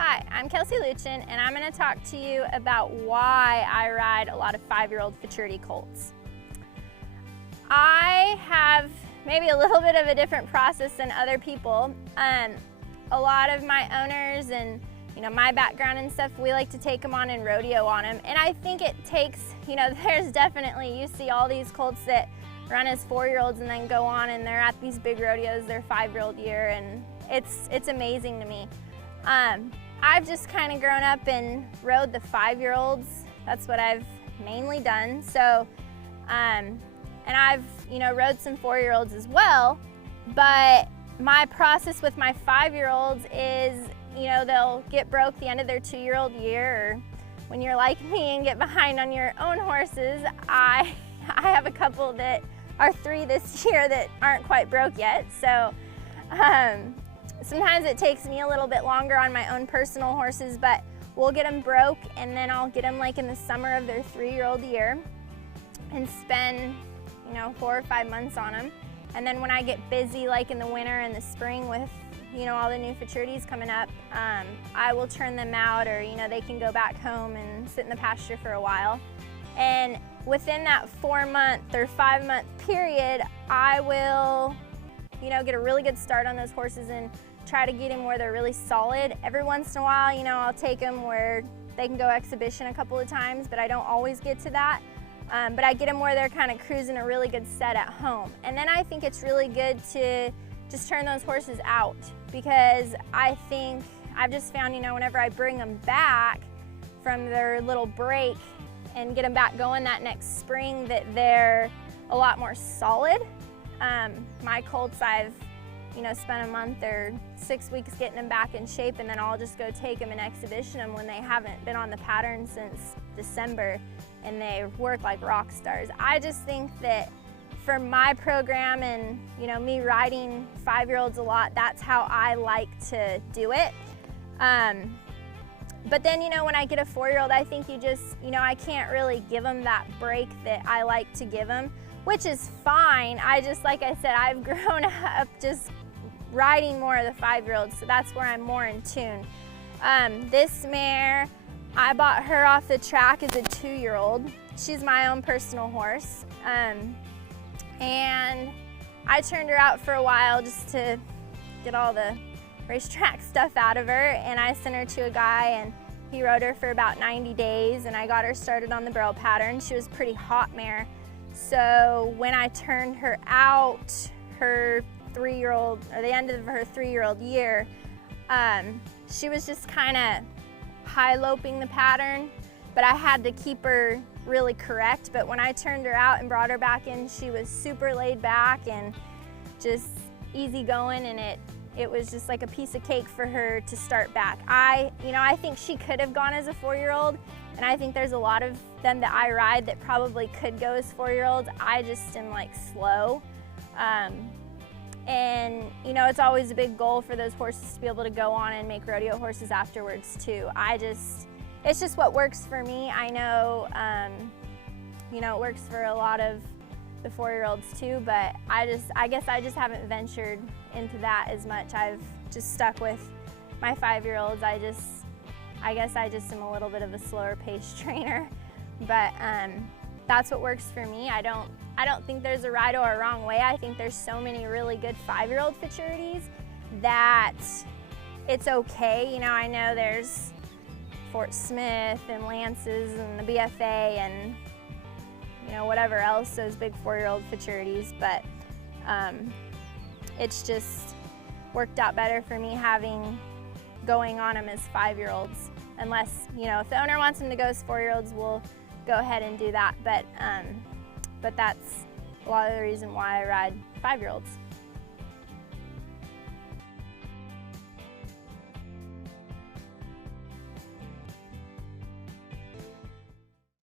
Hi, I'm Kelsey Lutjen, and I'm going to talk to you about why I ride a lot of 5-year-old Futurity Colts. I have maybe a little bit of a different process than other people. A lot of my owners and my background and stuff, we like to take them on and rodeo on them. And I think it takes, there's definitely, you see all these colts that run as 4-year-olds and then go on and they're at these big rodeos their 5-year-old year, and it's amazing to me. I've just kind of grown up and rode the 5-year-olds. That's what I've mainly done. So, and I've, rode some 4-year-olds as well, but my process with my 5-year-olds is, they'll get broke the end of their 2-year-old year, or when you're like me and get behind on your own horses. I have a couple that are 3 this year that aren't quite broke yet. So, sometimes it takes me a little bit longer on my own personal horses, but we'll get them broke, and then I'll get them like in the summer of their 3-year-old year and spend, 4 or 5 months on them. And then when I get busy, like in the winter and the spring with, all the new Futurities coming up, I will turn them out, or, they can go back home and sit in the pasture for a while. And within that 4-month or 5-month period, I will, get a really good start on those horses and try to get them where they're really solid. Every once in a while, I'll take them where they can go exhibition a couple of times, but I don't always get to that. But I get them where they're kind of cruising a really good set at home. And then I think it's really good to just turn those horses out, because I think I've just found, whenever I bring them back from their little break and get them back going that next spring, that they're a lot more solid. My colts, I've spent a month or 6 weeks getting them back in shape, and then I'll just go take them and exhibition them when they haven't been on the pattern since December, and they work like rock stars. I just think that for my program and me riding 5-year-olds a lot, that's how I like to do it. But then when I get a 4-year-old, I think you just, I can't really give them that break that I like to give them, which is fine. Like I said, I've grown up just riding more of the 5-year-olds, so that's where I'm more in tune. This mare, I bought her off the track as a 2-year-old. She's my own personal horse. And I turned her out for a while just to get all the racetrack stuff out of her, and I sent her to a guy, and he rode her for about 90 days, and I got her started on the barrel pattern. She was a pretty hot mare. So when I turned her out, her 3-year-old, or the end of her 3-year-old year, she was just kind of high-loping the pattern, but I had to keep her really correct. But when I turned her out and brought her back in, she was super laid back and just easy going, and it was just like a piece of cake for her to start back. I think she could have gone as a 4-year-old, and I think there's a lot of them that I ride that probably could go as 4-year-olds. I just am like slow. And it's always a big goal for those horses to be able to go on and make rodeo horses afterwards too. It's just what works for me. I know, it works for a lot of the 4-year-olds too, but I guess I just haven't ventured into that as much. I've just stuck with my 5-year-olds. I guess I just am a little bit of a slower paced trainer, but that's what works for me. I don't think there's a right or a wrong way. I think there's so many really good 5-year-old Futurities that it's okay. I know there's Fort Smith and Lance's and the BFA and whatever else, those big 4-year-old Futurities, but it's just worked out better for me going on them as 5-year-olds. Unless, if the owner wants them to go as 4-year-olds, we'll go ahead and do that. But that's a lot of the reason why I ride 5-year-olds.